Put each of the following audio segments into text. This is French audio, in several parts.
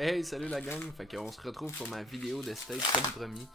Hey, salut la gang! Fait qu'on se retrouve pour ma vidéo de steak comme promis.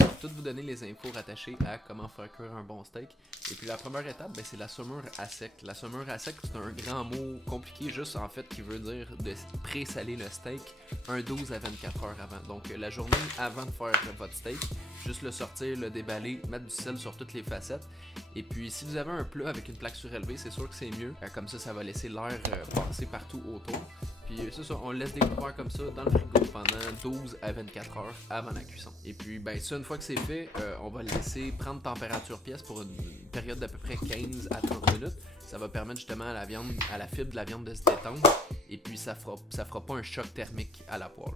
Je vais tout vous donner les infos rattachées à comment faire cuire un bon steak. Et puis la première étape, c'est la saumure à sec. La saumure à sec, c'est un grand mot compliqué, juste en fait qui veut dire de pré-saler le steak un 12 à 24 heures avant. Donc la journée avant de faire votre steak, juste le sortir, le déballer, mettre du sel sur toutes les facettes. Et puis si vous avez un plat avec une plaque surélevée, c'est sûr que c'est mieux. Comme ça va laisser l'air passer partout autour. Puis c'est ça, on le laisse découvrir comme ça dans le frigo pendant 12 à 24 heures avant la cuisson. Et puis ça, une fois que c'est fait, on va le laisser prendre température pièce pour une période d'à peu près 15 à 30 minutes. Ça va permettre justement à la viande, à la fibre de la viande de se détendre. Et puis ça fera pas un choc thermique à la poêle.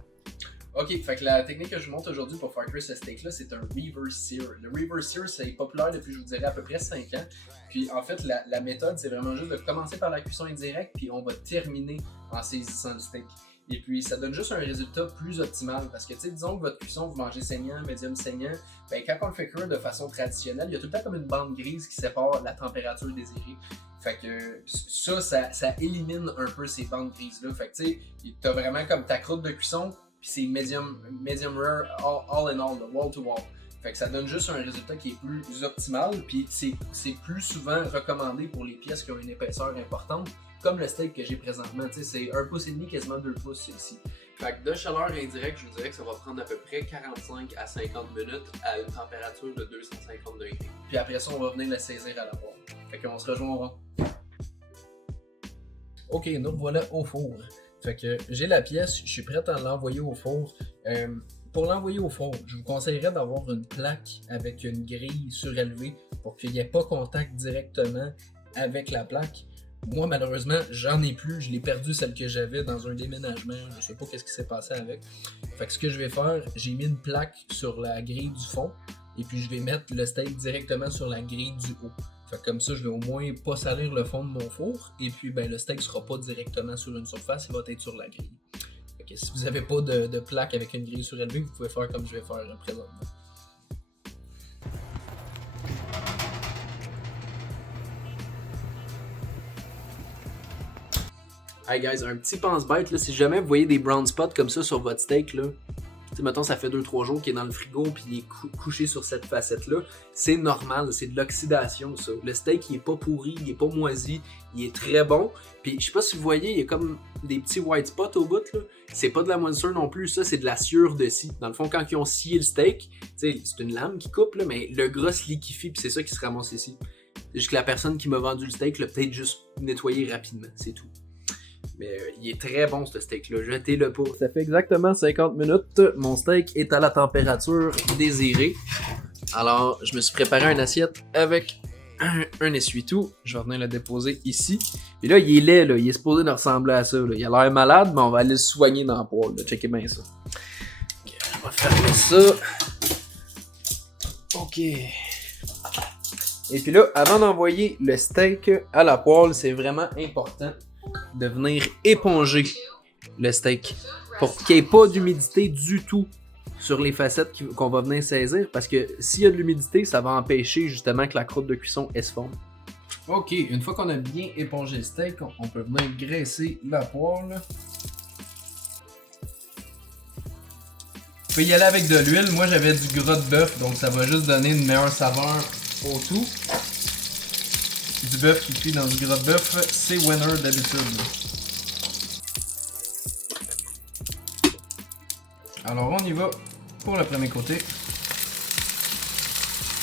Ok, fait que la technique que je vous montre aujourd'hui pour faire cuire ce steak-là, c'est un reverse sear. Le reverse sear, c'est populaire depuis, je vous dirais, à peu près 5 ans. Puis en fait, la méthode, c'est vraiment juste de commencer par la cuisson indirecte, puis on va terminer en saisissant le steak. Et puis ça donne juste un résultat plus optimal, parce que tu sais, disons que votre cuisson, vous mangez saignant, médium saignant, quand on le fait cuire de façon traditionnelle, il y a tout le temps comme une bande grise qui sépare la température désirée. Fait que ça élimine un peu ces bandes grises-là. Fait que tu sais, t'as vraiment comme ta croûte de cuisson, puis c'est medium rare, all in all, wall to wall. Fait que ça donne juste un résultat qui est plus optimal, puis c'est plus souvent recommandé pour les pièces qui ont une épaisseur importante, comme le steak que j'ai présentement. Tu sais, c'est 1,5 pouce, quasiment 2 pouces ici. Fait que de chaleur indirecte, je vous dirais que ça va prendre à peu près 45 à 50 minutes à une température de 250 degrés. Puis après ça, on va venir la saisir à la poêle. Fait qu'on se rejoint au rond. Ok, nous voilà au four. Fait que j'ai la pièce, je suis prêt à l'envoyer au four. Pour l'envoyer au four, je vous conseillerais d'avoir une plaque avec une grille surélevée pour qu'il n'y ait pas contact directement avec la plaque. Moi, malheureusement, j'en ai plus. Je l'ai perdu, celle que j'avais dans un déménagement. Je sais pas qu'est-ce qui s'est passé avec. Fait que ce que je vais faire, j'ai mis une plaque sur la grille du fond et puis je vais mettre le steak directement sur la grille du haut. Fait que comme ça, je vais au moins pas salir le fond de mon four et puis le steak sera pas directement sur une surface, il va être sur la grille. Fait que si vous n'avez pas de plaque avec une grille surélevée, vous pouvez faire comme je vais faire présentement. Hey guys, un petit pense-bête, là, si jamais vous voyez des brown spots comme ça sur votre steak, là, mettons ça fait 2-3 jours qu'il est dans le frigo puis il est couché sur cette facette-là, c'est normal, c'est de l'oxydation ça. Le steak il est pas pourri, il est pas moisi, il est très bon. Puis je sais pas si vous voyez, il y a comme des petits white spots au bout là. C'est pas de la moisissure non plus, ça c'est de la sueur de scie. Dans le fond, quand ils ont scié le steak, c'est une lame qui coupe là, mais le gras se liquéfie puis c'est ça qui se ramasse ici. C'est juste que la personne qui m'a vendu le steak l'a peut-être juste nettoyé rapidement, c'est tout. Mais il est très bon ce steak-là, jetez-le pas. Ça fait exactement 50 minutes, mon steak est à la température désirée. Alors, je me suis préparé une assiette avec un essuie-tout. Je vais venir le déposer ici. Et là, il est laid, là. Il est supposé de ressembler à ça. Là. Il a l'air malade, mais on va aller le soigner dans la poêle. Là. Checkez bien ça. Okay, on va fermer ça. Ok. Et puis là, avant d'envoyer le steak à la poêle, c'est vraiment important de venir éponger le steak pour qu'il n'y ait pas d'humidité du tout sur les facettes qu'on va venir saisir parce que s'il y a de l'humidité, ça va empêcher justement que la croûte de cuisson se forme. Ok, une fois qu'on a bien épongé le steak, on peut venir graisser la poêle. On peut y aller avec de l'huile. Moi j'avais du gras de bœuf, donc ça va juste donner une meilleure saveur au tout. Du bœuf qui cuit dans du gras de bœuf, c'est winner d'habitude. Alors on y va pour le premier côté.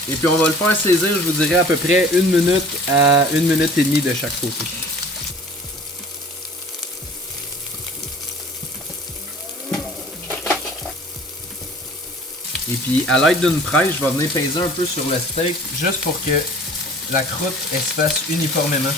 Et puis on va le faire saisir, je vous dirais à peu près 1 minute à 1 minute et demie de chaque côté. Et puis à l'aide d'une presse, je vais venir peser un peu sur le steak juste pour que la croûte elle se fasse uniformément.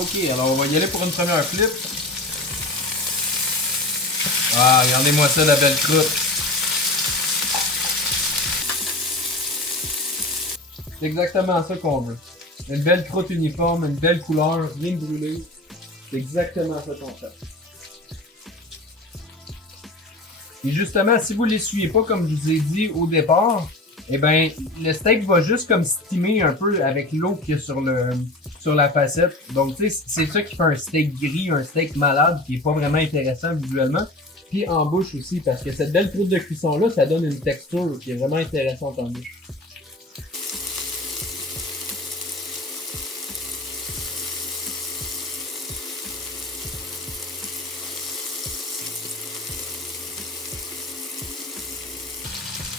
Ok, alors on va y aller pour une première flip. Ah, regardez-moi ça, la belle croûte. C'est exactement ça qu'on veut. Une belle croûte uniforme, une belle couleur, rien de brûlé. C'est exactement ça qu'on fait. Et justement, si vous ne l'essuyez pas comme je vous ai dit au départ, eh ben le steak va juste comme steamer un peu avec l'eau qu'il y a sur la facette. Donc tu sais, c'est ça qui fait un steak gris, un steak malade qui est pas vraiment intéressant visuellement. Puis en bouche aussi, parce que cette belle croûte de cuisson là, ça donne une texture qui est vraiment intéressante en bouche.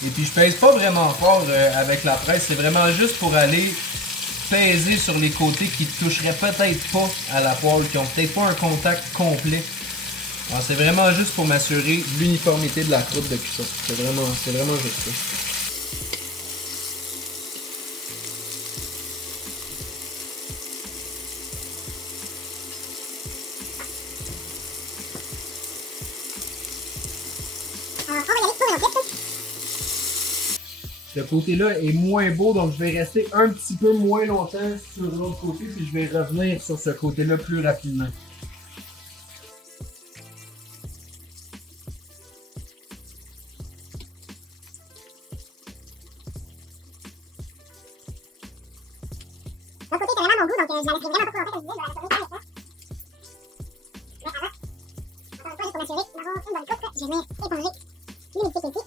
Et puis je pèse pas vraiment fort avec la presse, c'est vraiment juste pour aller peser sur les côtés qui toucheraient peut-être pas à la poêle, qui ont peut-être pas un contact complet. Alors c'est vraiment juste pour m'assurer l'uniformité de la croûte de cuisson. C'est vraiment juste ça. Ce côté-là est moins beau, donc je vais rester un petit peu moins longtemps sur l'autre côté, puis je vais revenir sur ce côté-là plus rapidement. L'autre côté, c'est vraiment mon goût, donc je la laisserai vraiment pas pour longtemps, comme je disais, je vais la laisser tourner quand même. Mais avant, encore une fois, juste pour m'assurer d'avoir une bonne coupe, je vais venir éponger l'humidité qui est ici.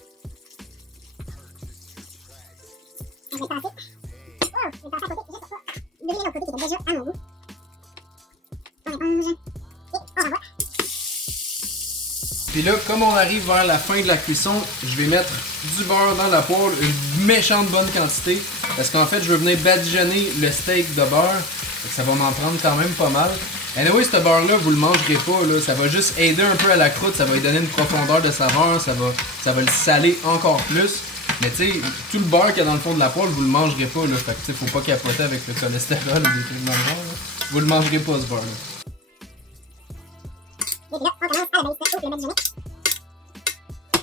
Je vais passer. Wow, je vais passer à côté juste pour pas brûler l'autre côté qui était déjà à mon goût. On éponge. Et on renvoie. Puis là, comme on arrive vers la fin de la cuisson, je vais mettre du beurre dans la poêle, une méchante bonne quantité. Parce qu'en fait, je veux venir badigeonner le steak de beurre. Ça va m'en prendre quand même pas mal. Anyway, ce beurre-là, vous le mangerez pas. Là. Ça va juste aider un peu à la croûte. Ça va lui donner une profondeur de saveur. Ça va le saler encore plus. Mais tu sais, tout le beurre qu'il y a dans le fond de la poêle, vous le mangerez pas. Là. Fait que tu sais, faut pas capoter avec le cholestérol ou des trucs dans le genre. Là. Vous le mangerez pas, ce beurre-là. Et puis là, on commence à la baliser pour le badigeonner.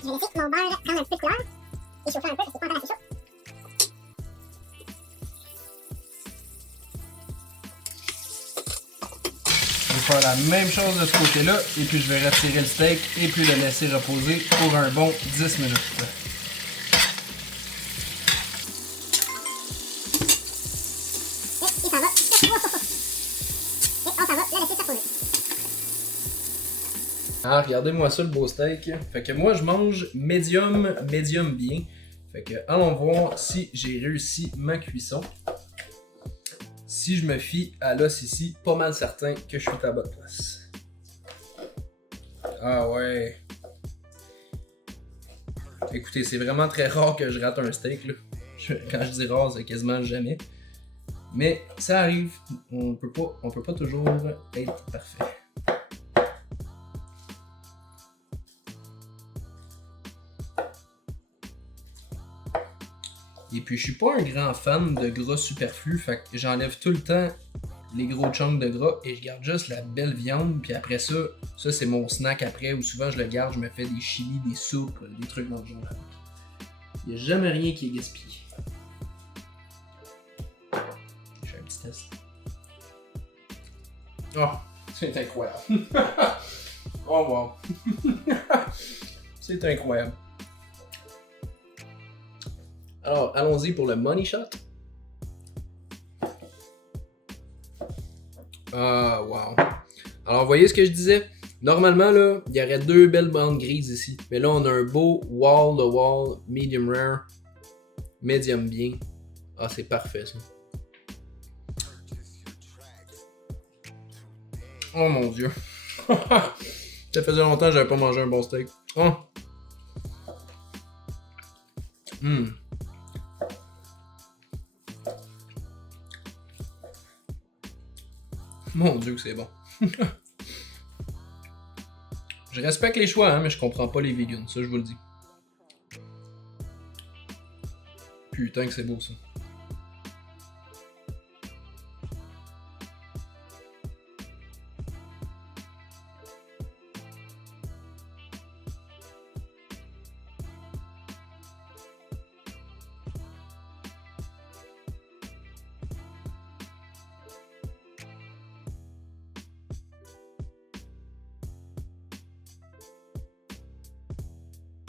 Je vais laisser mon beurre prendre un petit peu de couleur et chauffer un peu parce que c'est pas encore assez chaud. Je vais faire la même chose de ce côté-là, et puis je vais retirer le steak et puis le laisser reposer pour un bon 10 minutes. Et il s'en va. Et on s'en va le laisser se reposer. Ah, regardez-moi ça, le beau steak. Fait que moi, je mange médium bien. Fait que allons voir si j'ai réussi ma cuisson. Si je me fie à l'os ici, pas mal certain que je suis à la bonne place. Ah ouais. Écoutez, c'est vraiment très rare que je rate un steak, là. Quand je dis rare, c'est quasiment jamais. Mais ça arrive, on peut pas toujours être parfait. Et puis je suis pas un grand fan de gras superflu, fait que j'enlève tout le temps les gros chunks de gras et je garde juste la belle viande. Puis après ça c'est mon snack après, ou souvent je le garde, je me fais des chilis, des soupes, des trucs dans le genre. Il n'y a jamais rien qui est gaspillé. Je fais un petit test. Oh, c'est incroyable. Oh wow. C'est incroyable. Alors, allons-y pour le money shot. Ah, wow. Alors, voyez ce que je disais? Normalement, là, il y aurait deux belles bandes grises ici. Mais là, on a un beau wall-to-wall, medium rare, medium bien. Ah, c'est parfait, ça. Oh mon Dieu. Ça faisait longtemps que j'avais pas mangé un bon steak. Oh. Mon Dieu que c'est bon. Je respecte les choix, hein, mais je comprends pas les vegans, ça je vous le dis. Putain que c'est beau ça.